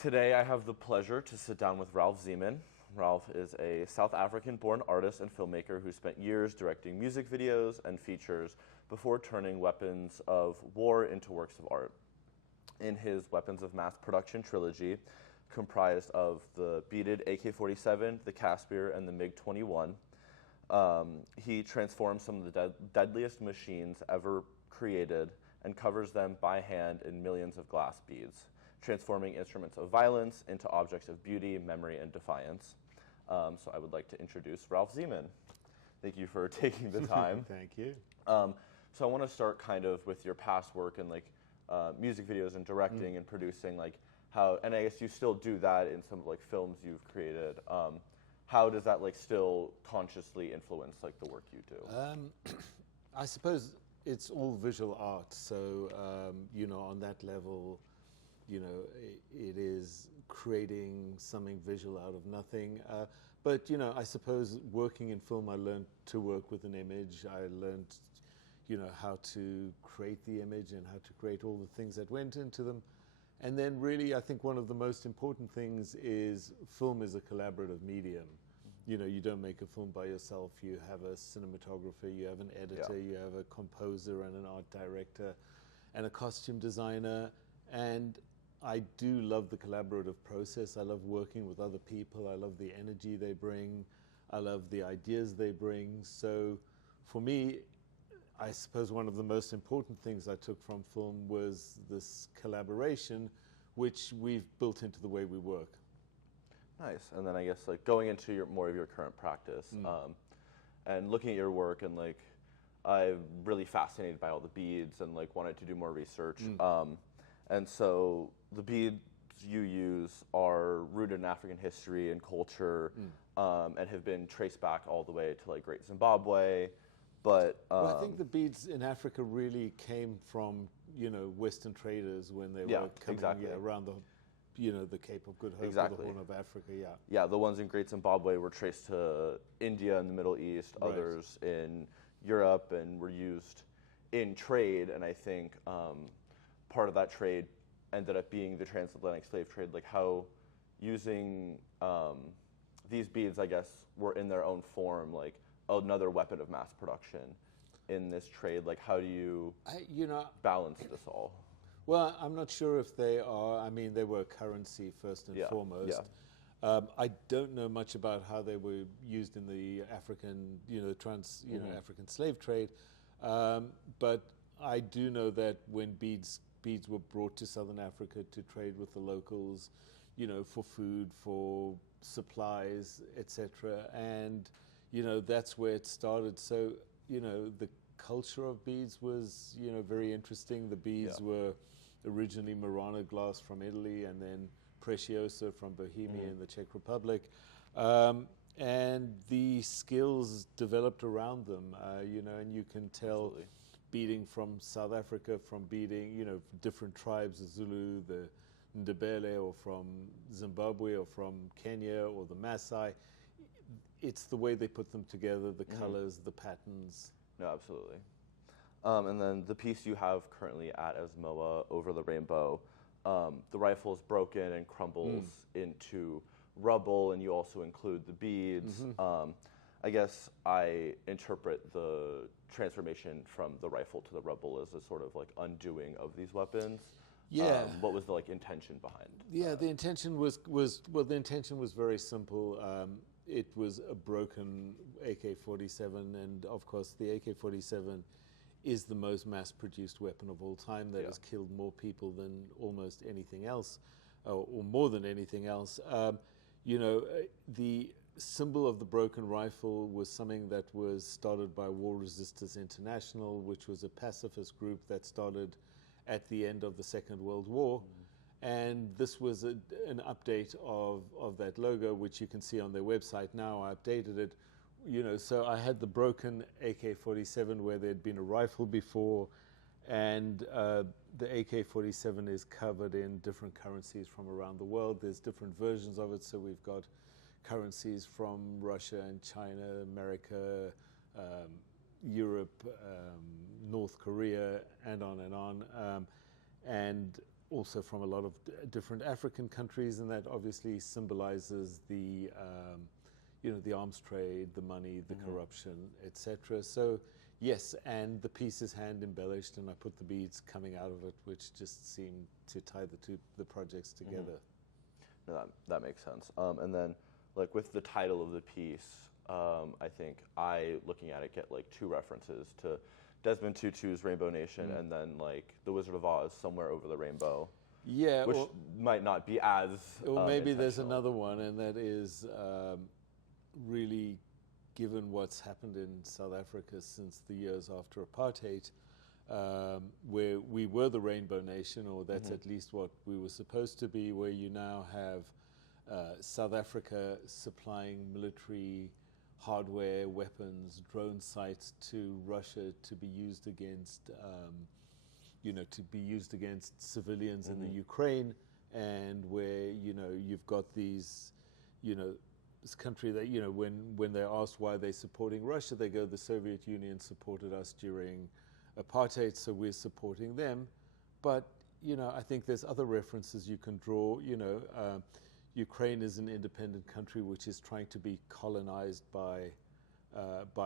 Today I have the pleasure to sit down with Ralph Ziman. Ralph is a South African-born artist and filmmaker who spent years directing music videos and features before turning weapons of war into works of art. In his Weapons of Mass Production trilogy, comprised of the beaded AK-47, the Caspier, and the MiG-21, he transforms some of the deadliest machines ever created and covers them by hand in millions of glass beads, transforming instruments of violence into objects of beauty, memory, and defiance. So I would like to introduce Ralph Ziman. Thank you for taking the time. Thank you. So I want to start kind of with your past work in music videos and directing and producing, how, and I guess you still do that in some films you've created. How does that still consciously influence the work you do? I suppose it's all visual art, so on that level, it is creating something visual out of nothing. But I suppose working in film, I learned to work with an image. I learned, how to create the image and how to create all the things that went into them. And then really, I think one of the most important things is film is a collaborative medium. You don't make a film by yourself. You have a cinematographer, you have an editor, you have a composer and an art director and a costume designer. And I do love the collaborative process. I love working with other people. I love the energy they bring. I love the ideas they bring. So for me, I suppose one of the most important things I took from film was this collaboration, which we've built into the way we work. Nice. And then I guess going into more of your current practice and looking at your work, and I'm really fascinated by all the beads and wanted to do more research. And so the beads you use are rooted in African history and culture and have been traced back all the way to Great Zimbabwe. But well, I think the beads in Africa really came from Western traders when they were coming around the Cape of Good Hope, or the Horn of Africa. Yeah, the ones in Great Zimbabwe were traced to India and the Middle East. Others in Europe, and were used in trade. And I think part of that trade ended up being the transatlantic slave trade. How using these beads, I guess, were in their own form another weapon of mass production in this trade. How do you balance this all? Well, I'm not sure if they are. I mean, they were a currency first and foremost. I don't know much about how they were used in the African, African slave trade. But I do know that when beads were brought to Southern Africa to trade with the locals, for food, for supplies, etc. And that's where it started. So the culture of beads was very interesting. The beads were originally Murano glass from Italy, and then Preciosa from Bohemia in the Czech Republic. And the skills developed around them, and you can tell beading from South Africa, from beading, different tribes, the Zulu, the Ndebele, or from Zimbabwe, or from Kenya, or the Maasai. It's the way they put them together, the colors, the patterns. No, absolutely. And then the piece you have currently at ESMoA, Over the Rainbow, the rifle is broken and crumbles into rubble, and you also include the beads. I guess I interpret the transformation from the rifle to the rubble as a sort of undoing of these weapons. What was the intention behind? The intention was very simple. It was a broken AK-47, and of course the AK-47 is the most mass-produced weapon of all time that has killed more people than almost anything else, or more than anything else. The symbol of the broken rifle was something that was started by War Resisters International, which was a pacifist group that started at the end of the Second World War. And this was an update of that logo, which you can see on their website now. I updated it, so I had the broken AK-47 where there'd been a rifle before, and the AK-47 is covered in different currencies from around the world. There's different versions of it, so we've got currencies from Russia and China, America, Europe, North Korea, and on and on. And also from a lot of different African countries, and that obviously symbolizes the the arms trade, the money, the corruption, etc. So yes, and the piece is hand embellished, and I put the beads coming out of it, which just seemed to tie the projects together. No, that makes sense. And then, like with the title of the piece, I think looking at it, get like two references to Desmond Tutu's Rainbow Nation, and then like The Wizard of Oz, Somewhere Over the Rainbow. Yeah, which might not be as. Or maybe there's another one, and that is really, given what's happened in South Africa since the years after apartheid, where we were the Rainbow Nation, or that's at least what we were supposed to be, where you now have South Africa supplying military hardware, weapons, drone sites to Russia to be used against, civilians in the Ukraine, and where you've got these, this country that when they're asked why they're supporting Russia, they go, the Soviet Union supported us during apartheid, so we're supporting them. But I think there's other references you can draw. Ukraine is an independent country which is trying to be colonized by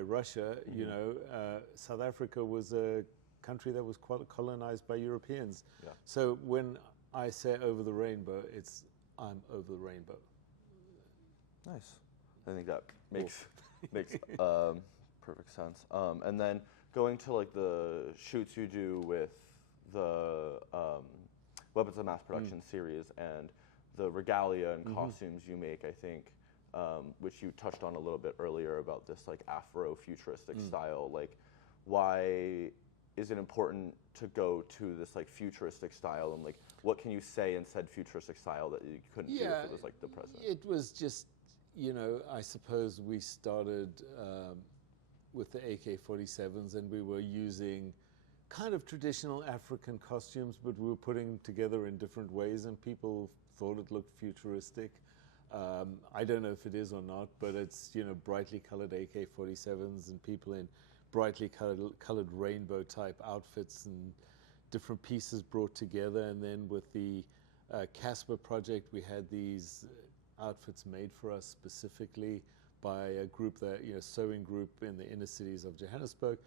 Russia. South Africa was a country that was colonized by Europeans. Yeah. So when I say over the rainbow, I'm over the rainbow. Nice. I think that makes perfect sense. And then going to like the shoots you do with the Weapons of Mass Production series and the regalia and costumes you make, I think, which you touched on a little bit earlier about this like Afro-futuristic style. Like, why is it important to go to this like futuristic style, and like what can you say in said futuristic style that you couldn't do if it was like the present? It was just, I suppose we started with the AK-47s, and we were using kind of traditional African costumes, but we were putting them together in different ways, and people thought it looked futuristic. I don't know if it is or not, but it's brightly colored AK-47s and people in brightly colored rainbow type outfits and different pieces brought together. And then with the Casper project, we had these outfits made for us specifically by a group, that sewing group in the inner cities of Johannesburg.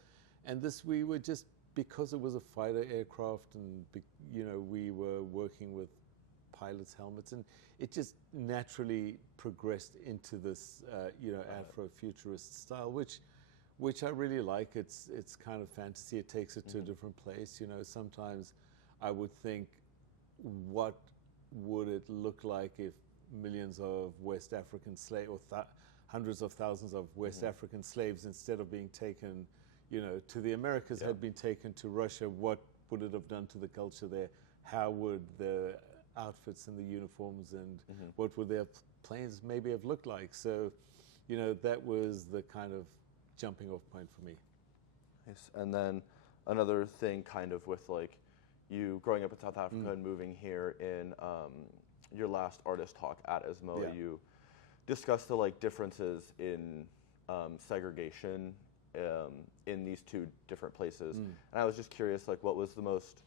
And this, we were just, because it was a fighter aircraft, and we were working with pilots' helmets, and it just naturally progressed into this Afro-futurist style, which I really like. It's kind of fantasy. It takes it to a different place. Sometimes I would think, what would it look like if millions of West African slaves, or hundreds of thousands of West African slaves, instead of being taken to the Americas, had been taken to Russia? What would it have done to the culture there? How would the outfits and the uniforms and what would their planes maybe have looked like? So, that was the kind of jumping off point for me. Nice. And then another thing kind of with like you growing up in South Africa and moving here, in your last artist talk at ESMoA, you discussed the like differences in segregation in these two different places. And I was just curious, like, what was the most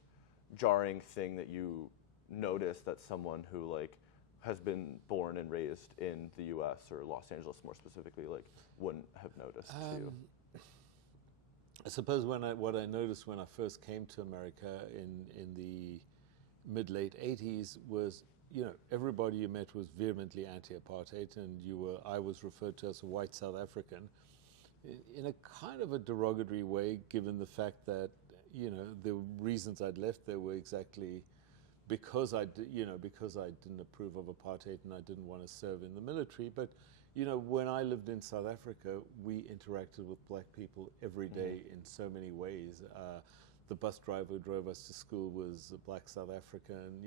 jarring thing that you noticed that someone who like has been born and raised in the U.S. or Los Angeles more specifically, like, wouldn't have noticed to you? I suppose what I noticed when I first came to America in the mid-late 80s was, everybody you met was vehemently anti-apartheid, and I was referred to as a white South African in a kind of a derogatory way, given the fact that, the reasons I'd left there were exactly because I didn't approve of apartheid and I didn't want to serve in the military. But when I lived in South Africa, we interacted with black people every day in so many ways. The bus driver who drove us to school was a black South African.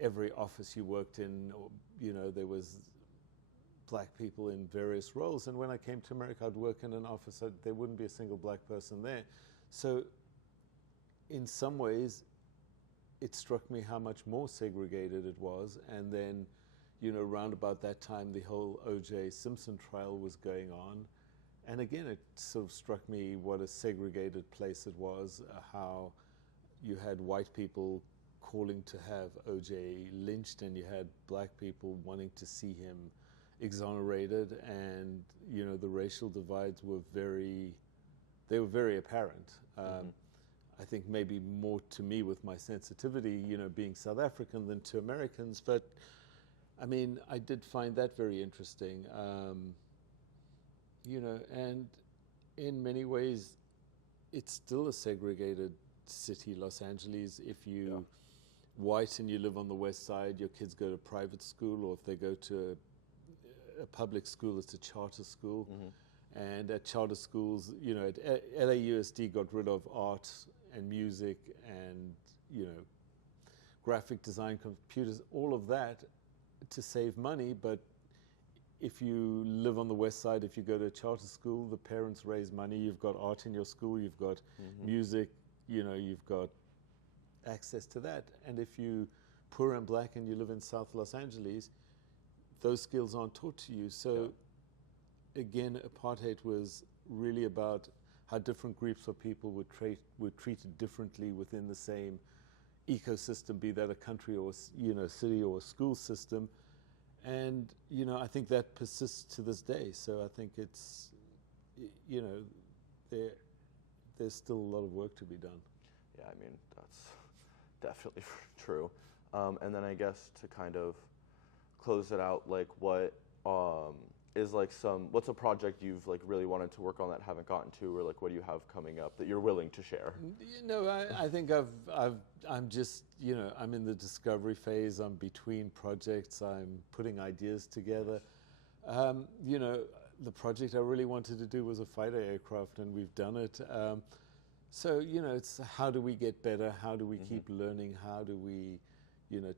Every office you worked in, there was black people in various roles. And when I came to America, I'd work in an office, there wouldn't be a single black person there. So in some ways, it struck me how much more segregated it was. And then, round about that time, the whole O.J. Simpson trial was going on. And again, it sort of struck me what a segregated place it was, how you had white people calling to have O.J. lynched, and you had black people wanting to see him exonerated, and the racial divides were very apparent. I think maybe more to me with my sensitivity, being South African than to Americans, but I mean, I did find that very interesting. And in many ways, it's still a segregated city, Los Angeles. If you white and you live on the west side, your kids go to private school, or if they go to a public school, it's a charter school. And at charter schools, at LAUSD got rid of art and music and, graphic design, computers, all of that to save money. But if you live on the west side, if you go to a charter school, the parents raise money, you've got art in your school, you've got music, you've got access to that. And if you poor and black and you live in South Los Angeles, those skills aren't taught to you. So again, apartheid was really about how different groups of people were treated differently within the same ecosystem, be that a country or city or a school system. And I think that persists to this day. So I think it's there's still a lot of work to be done. Yeah, I mean, that's definitely true. And then I guess to kind of close it out, like what is like what's a project you've like really wanted to work on that haven't gotten to, or like what do you have coming up that you're willing to share? I think I'm just, I'm in the discovery phase. I'm between projects. I'm putting ideas together. The project I really wanted to do was a fighter aircraft, and we've done it. So, it's how do we get better? How do we keep learning? How do we,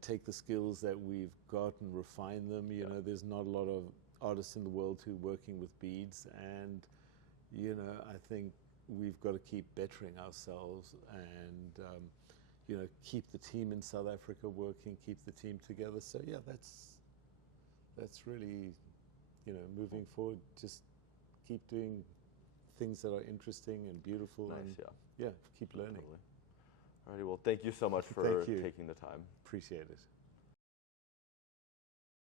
take the skills that we've got and refine them? There's not a lot of artists in the world who are working with beads, and I think we've got to keep bettering ourselves, and keep the team in South Africa working, keep the team together. So yeah, that's really moving forward. Just keep doing things that are interesting and beautiful, and keep learning. Totally. Alrighty, well, thank you so much for taking the time. Appreciate it.